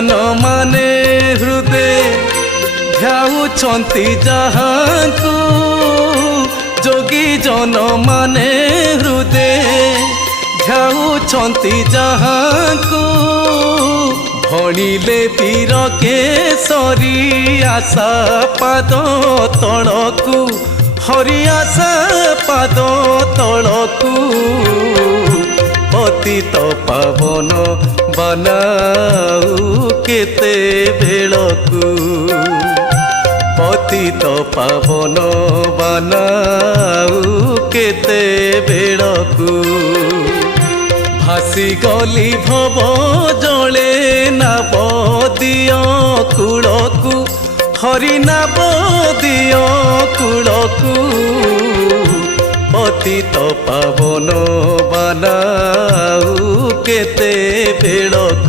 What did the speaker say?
ଜନ ମାନେ ହୃଦେ ଧ୍ୟାଉଛନ୍ତି ଯାହାଙ୍କୁ ଯୋଗୀ ଜନ ମାନେ ହୃଦେ ଧ୍ୟାଉଛନ୍ତି ଯାହାଙ୍କୁ ଭଣିଲେ ବୀର କେଶରୀ ଆଶା ପାଦ ତଳକୁ ହରି ଆଶା ପାଦ ତଳକୁ ପତିତ ପାବନ ବନାଉ କେତେ ବେଳକୁ ପତିତ ପାବନ ବନାଉ କେତେ ବେଳକୁ ଭାସି ଗଲି ଭବ ଜଳେ ନାବ ଦିଅ କୂଳକୁ ହରି ନାବ ଦିଅ କୂଳକୁ ପତିତ ପାବନ ବନାଉ କେତେ ବେଳକୁ।